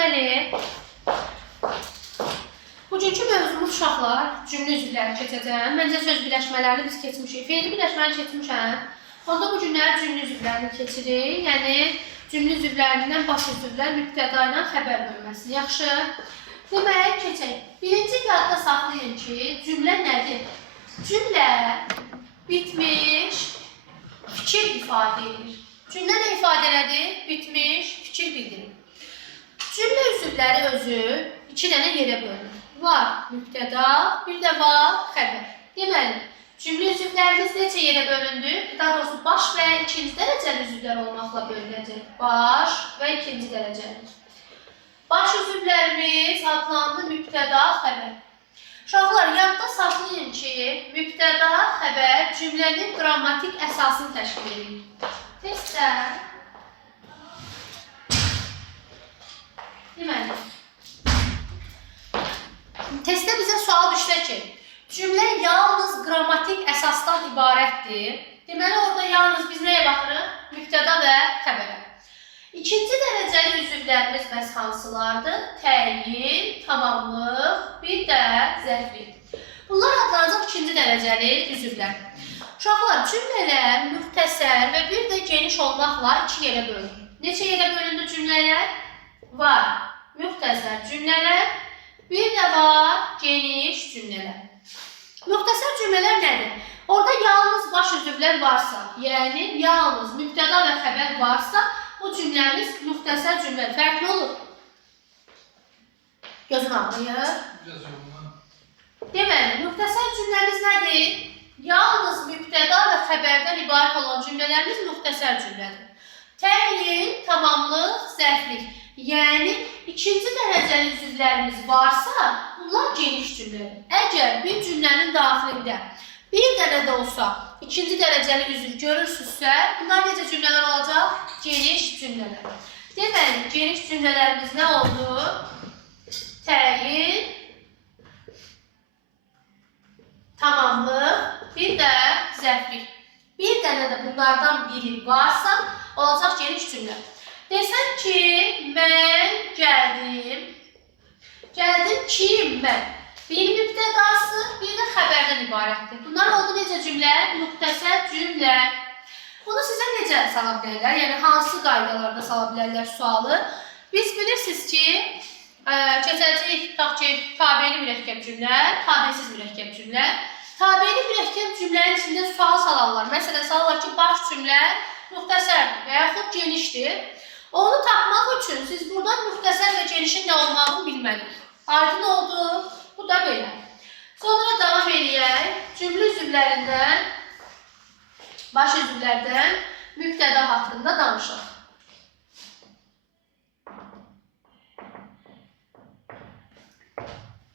Deməli, bugünkü mövzumuz uşaqlar, cümlə üzvləri keçəcəm. Məncə söz birləşmələrini biz keçmişik. Fe'li birləşməni keçmişəm. Onda bu günləri cümlə üzvlərini keçirik. Yəni, cümlə üzvlərindən baş üzvlər mübtəda ilə xəbər bölməsi. Yaxşı. Demək, keçək. Birinci yadda saxlayın ki, cümlə nədir? Cümlə bitmiş fikir ifadə edir. Cümlə nə ifadə edir? Bitmiş fikir bildirir. Cümlə üzvləri özü iki dənə yerə bölünür. Var mübtəda, bir də var xəbər. Deməli, cümlə üzvlərimiz neçə yerə bölündü? Daha doğrusu baş və ikinci dərəcəli üzvlər olmaqla bölünəcək. Baş və ikinci dərəcəli. Baş üzvlərimiz adlandı mübtəda, xəbər. Uşaqlar, yadda saxlayın ki, mübtəda, xəbər cümlənin qrammatik əsasını təşkil edir. Testdə deməli, testdə bizə sual düşsə ki, cümlə yalnız qrammatik əsasdan ibarətdir. Deməli, orada yalnız biz nəyə baxırıq? Mübtəda və xəbərə. İkinci dərəcəli üzvlərimiz bəs hansılardır? Təyin, tamamlıq, bir də zərflik. Bunlar adlanacaq ikinci dərəcəli üzvlər. Uşaqlar, cümlələr müxtəsər və bir də geniş olmaqla iki yerə bölünür. Neçə yerə bölündü cümlələr? Var müxtəsər cümlələr, bir də var geniş cümlələr. Müxtəsər cümlələr nədir? Orada yalnız baş üzvlər varsa, yəni yalnız mübtəda və xəbər varsa, bu cümləmiz müxtəsər cümlə. Fərqli olur. Gözün ağrıyır. Deməli, müxtəsər cümləmiz nədir? Yalnız mübtəda və xəbərdən ibarət olan cümlələrimiz müxtəsər cümlədir. Təyin, tamamlıq, zərflik. Yəni, ikinci dərəcəli üzvlərimiz varsa, bunlar geniş cümlədir. Əgər bir cümlənin daxilində bir dənə də olsa, ikinci dərəcəli üzv görürsünüzsə, bunlar necə cümlələr olacaq? Geniş cümlələr. Deməli, geniş cümlələrimiz nə oldu? Təyin, tamamlıq, bir də zərflik. Bir dənə də bunlardan biri varsa, olacaq geniş cümlə. Desəm ki, mən gəldim. Gəldim kim? Mən. Bir mübtədası, bir də xəbərdən ibarətdir. Bunlar oldu necə cümlə? Müxtəsər cümlə. Bunu sizə necə sala bilərlər? Yəni, hansı qaydalarda sala bilərlər sualı? Biz bilirsiniz ki, keçəcək, tutaq ki, tabeli mürəkkəb cümlə, tabelsiz mürəkkəb cümlə. Tabeli mürəkkəb cümlənin içində sual salarlar. Məsələn, salarlar ki, baş cümlə müxtəsərdir və yaxud genişdir. Onu tapmaq üçün siz buradan müxtəsər və genişin nə olmağını bilməliyik. Aydın oldu. Bu da belə. Sonra davam edək. Cümlə üzvlərindən, baş üzvlərdən mübtəda haqqında danışaq.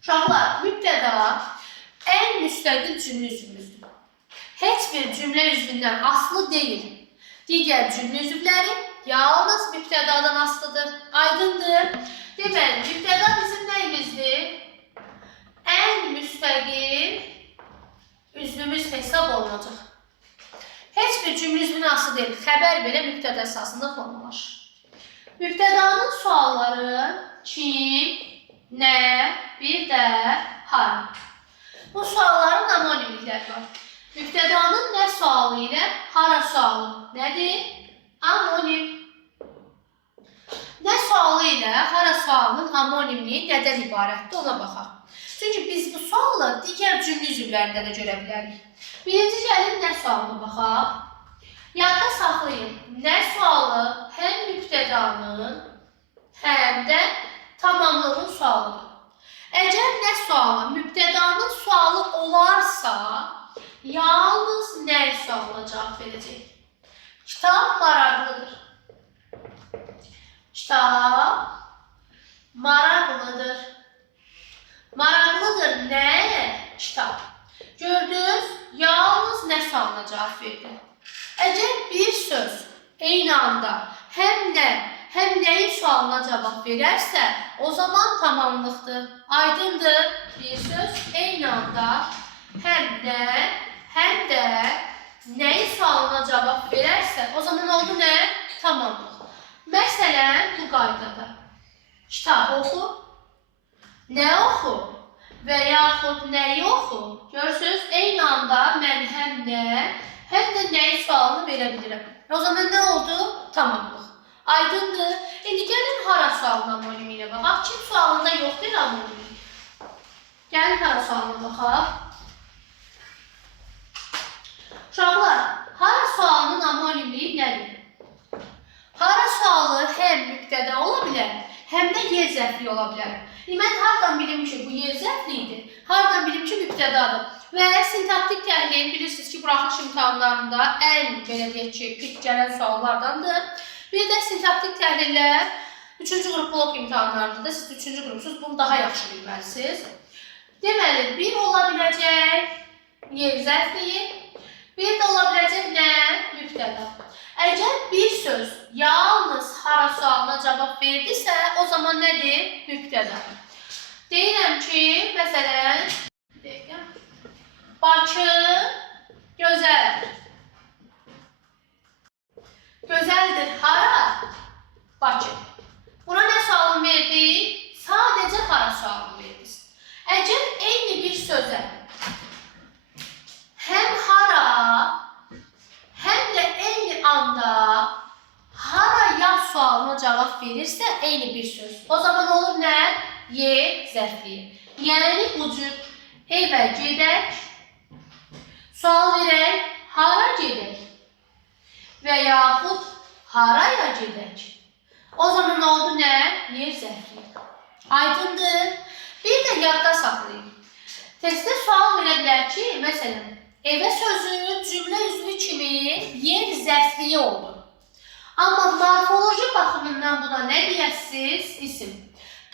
Uşaqlar, mübtəda ən müstəqil cümlə üzvümüzdür. Heç bir cümlə üzvündən asılı deyil. Digər cümlə üzvləri yalnız mübtədadan asılıdır. Aydındır. Deməli, mübtəda bizim nəyimizdir? Ən müstəqil üzvümüz hesab olunacaq. Heç bir cümlə üzvünə asılı deyil. Xəbər belə mübtəda əsasında formalaşır. Mübtədanın sualları kim, nə, bir də hara. Bu sualların anonimlikləri var. Mübtədanın nə sualı ilə hara sualı nədir? Anonim. Nə sualı ilə hara sualının anonimliyi nədən ibarətdir, ona baxaq. Çünki biz bu sualı digər cümlə üzvlərində də görə bilərik. Birinci gəlin nə sualına baxaq. Yadda saxlayın. Nə sualı həm mübtədanın, həm də tamamlığın sualıdır. Əgər nə sualı mübtədanın sualı olarsa, yalnız nə sualına cavab verəcək? Kitab maraqlıdır. Kitab maraqlıdır. Maraqlıdır nə? Kitab. Gördünüz, yalnız nə sualına cavab verdi. Əgər bir söz eyni anda həm nə, həm nəyin sualına cavab verərsə, o zaman tamamlıqdır. Aydındır. Bir söz eyni anda həm nə, həm də nəyin sualına cavab verərsə, o zaman oldu nə? Tamamlıq. Məsələn, bu qaydada. Kitab oxu, nə oxu və yaxud nəyi oxu. Görürsünüz, eyni anda mən həm nə, həm də nəyi sualını verə bilirəm. O zaman nə oldu? Tamamlıq. Aydındır. İndi gəlin hara sualına amonimi ilə baxaq. Kim sualında yoxdur amonimi? Gəlin hara sualına baxaq. Uşaqlar, hara sualının amonimliyi nədir? Hara sualı həm mübtəda ola bilər, həm də yer zərfliyi ola bilər. Mən hardan bilim ki, bu yer zərfliyidir, hardan bilim ki, mübtədadır. Və sintaktik təhlil bilirsiniz ki, buraxılış imtahanlarında ən, belə deyək ki, pik gələn suallardandır. Bir də sintaktik təhlillər 3-cü qrup blok imtahanlarında, siz 3-cü qrupsuz, bunu daha yaxşı bilməlisiniz. Deməli, bir ola biləcək yer zərfliyi, bir də ola biləcək nə? Mübtəda. Əgər bir söz yalnız hara sualına cavab verdisə, o zaman nədir? Mübtəda. Deyirəm ki, məsələn, Bakı gözəldir. Gözəldir hara? Bakı. Buna nə sualını verdik? Sadəcə hara sualını verdik. Əgər eyni bir sözə həm hara, həm də eyni anda haraya sualına cavab verirsə eyni bir söz. O zaman olur nə? Yer zərfliyi. Yəni bu cür evə gedək, sual verək, hara gedək və yaxud haraya gedək. O zaman oldu nə? Yer zərfliyi. Aydındır. Bir də yadda saxlayın. Testdə sual verə bilər ki, məsələn, evə sözü cümlə üzvü kimi yer zərfliyi oldu. Amma morfoloji baxımından buna nə deyəsiniz? İsim.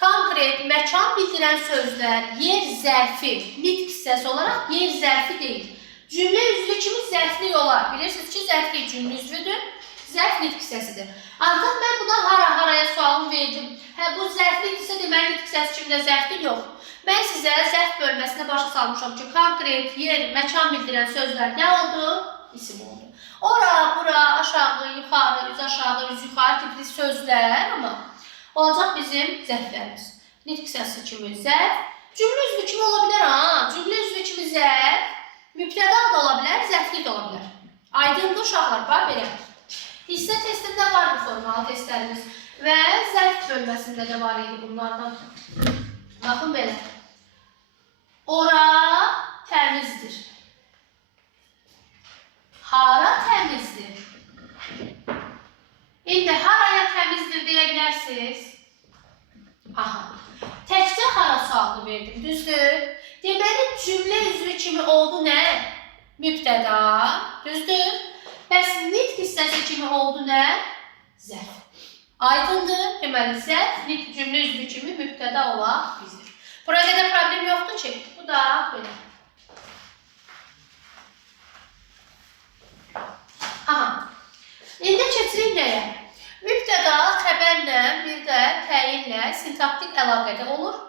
Konkret, məkan bildirən sözlər yer zərfi, nitq hissəsi olaraq yer zərfi deyil. Cümlə üzvü kimi zərflik olar. Bilirsiniz ki, zərflik cümlə üzvüdür, zərf nitq hissəsidir. Ancaq mən buna haraya sualını verdim. Bu zərflikdirsə deməli nitq hissəsi kimi də zərflik yox. Mən sizə zərf bölməsinə başa salmışam ki, konkret, yer, məkan bildirən sözlər nə oldu? İsim oldu. Ora, bura, aşağı, yuxarı, üz aşağı, üz yuxarı tipli sözlər, amma olacaq bizim zərflərimiz. Nitq hissəsi kimi zərf, cümlə üzvü kimi ola bilər, cümlə üzvü kimi zərf, mübtəda da ola bilər, zərflik də ola bilər. Aydındır uşaqlar, bax belə. Hissə testində var bu formalı testlərimiz və zərf bölməsində də var idi bunlardan. Baxın belə. Ora təmizdir. Hara təmizdir. İndi haraya təmizdir deyə bilərsiniz. Aha. Təkcə hara sualını verdim, düzdür? Deməli, cümlə üzvü kimi oldu nə? Mübtəda, düzdür? Bəs nitq hissəsi kimi oldu nə? Zərf. Aydındır. Deməli, zərf nitq cümlə üzvü kimi mübtəda ola bilir. Burada da problem yoxdur ki. Bu da belə. Aha. İndi keçirik nəyə? Mübtəda xəbərlə, bir də təyinlə sintaktik əlaqədə olur.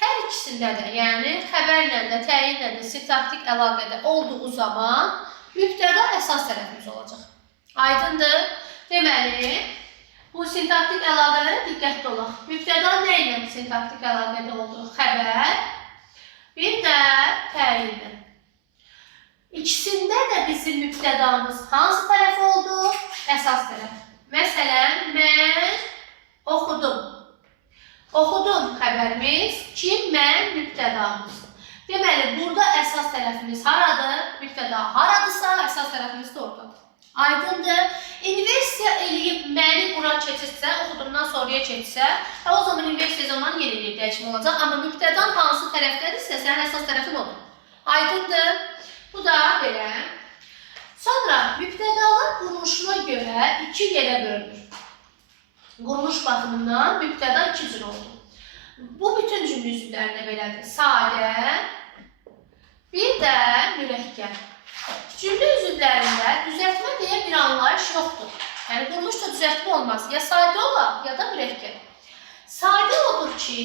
Hər ikisində də, yəni xəbərlə də, təyinlə də sintaktik əlaqədə olduğu zaman mübtəda əsas tərəfimiz olacaq. Aydındır. Deməli, bu sintaktik əlaqələrə diqqətli olaq. Mübtəda nə ilə sintaktik əlaqədə olduğu? Xəbər, bir də təyinlə. İkisində də bizim mübtədamız hansı tərəf oldu? Əsas tərəf. Məsələn, mən oxudum. Oxudum xəbərimiz, kim, mən, mübtədamız. Deməli, burada əsas tərəfimiz haradır? Mübtəda haradırsa, əsas tərəfimiz də oradadır. Aydındır. İnversiya eləyib məni bura keçirsə, oxudumdan sonraya keçirsə, o zaman inversiya zamanı yeni bir dəyişmə olacaq. Amma mübtədan hansı tərəfdədirsə, sənin əsas tərəfin odur. Aydındır. Bu da belə. Sonra mübtədalar quruluşuna görə iki yerə bölünür. Quruluş baxımından mübtəda iki cür oldu. Bu bütün cümlə üzvlərində belədir. Sadə, bir də mürəkkəb. Cümlə üzvlərində düzəltmə deyə bir anlayış yoxdur. Yəni quruluşda düzəltmə olmaz. Ya sadə olar, ya da mürəkkəb. Sadə odur ki,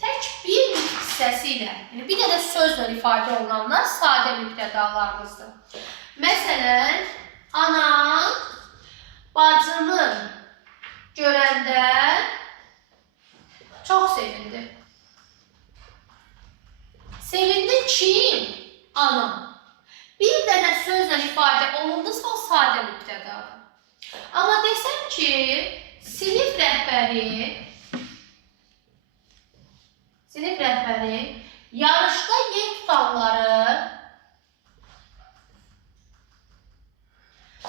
tək bir nitq hissəsi ilə, yəni bir dənə sözlə ifadə olunanlar sadə mübtədalarımızdır. Məsələn, anam bacımı görəndə sadə mübtədadır. Amma desəm ki, sinif rəhbəri yarışda yer tutanları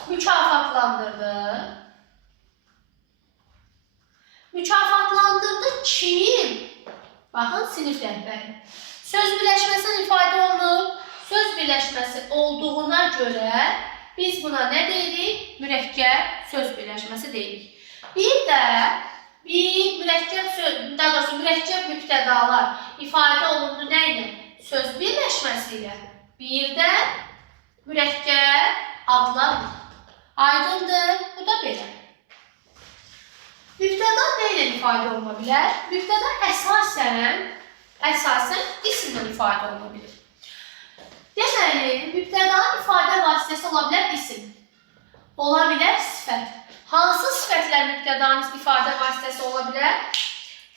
mükafatlandırdı. Mükafatlandırdı kim? Baxın, sinif rəhbəri. Söz birləşməsinin ifadə olunub. Söz birləşməsi olduğuna görə biz buna nə deyirik? Mürəkkəb söz birləşməsi deyirik. Bir də mürəkkəb mübtədalar ifadə olundu nə ilə? Söz birləşməsi ilə. Bir də mürəkkəb adlarla. Aydındır, bu da belə. Mübtəda nə ilə ifadə oluna bilər? Mübtəda əsasən isimlə ifadə oluna bilir. Deməli, mübtədanın ifadə vasitəsi ola bilər isim. Ola bilər sifət. Hansı sifətlər mübtədanın ifadə vasitəsi ola bilər?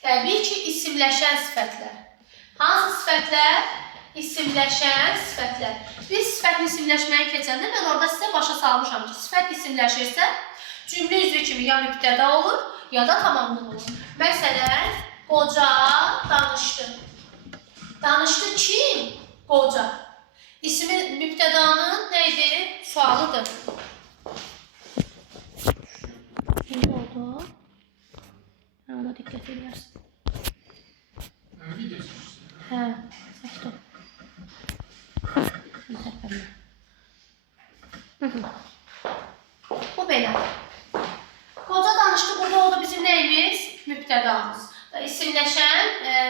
Təbii ki, isimləşən sifətlər. Hansı sifətlər? İsimləşən sifətlər. Biz sifətin isimləşməyə keçəndə mən orada sizə başa salmışam ki, sifət isimləşirsə, cümlə üzvü kimi ya mübtəda olur, ya da tamamlıq olur. Məsələn, qoca danışdı. Danışdı kim? Qoca. İsmi mübtədanın neydi? Sualıdır. Ne oldu? Ona dikkat edersin. Hə, sakit ol. Bu belə. Qoca danışdı, burada oldu bizim neyimiz? Mübtədamız. İsimləşən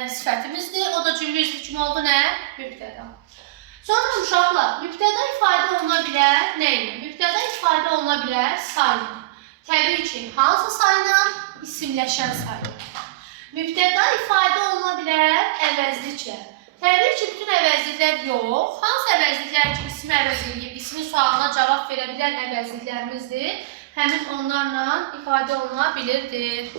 sifətimizdir. O da cümlə üzvü kimi oldu nə? Mübtəda. Sonra uşaqlar, mübtəda ifadə oluna bilər nə ilə? Mübtəda ifadə oluna bilər sayla. Təbii ki, hansı sayla? İsimləşən sayla. Mübtəda ifadə oluna bilər əvəzliklə. Təbii ki, bütün əvəzliklər yox. Hansı əvəzliklər ki, ismi əvəz edib, ismin sualına cavab verə bilən əvəzliklərimizdir. Həmin onlarla ifadə oluna bilirdir.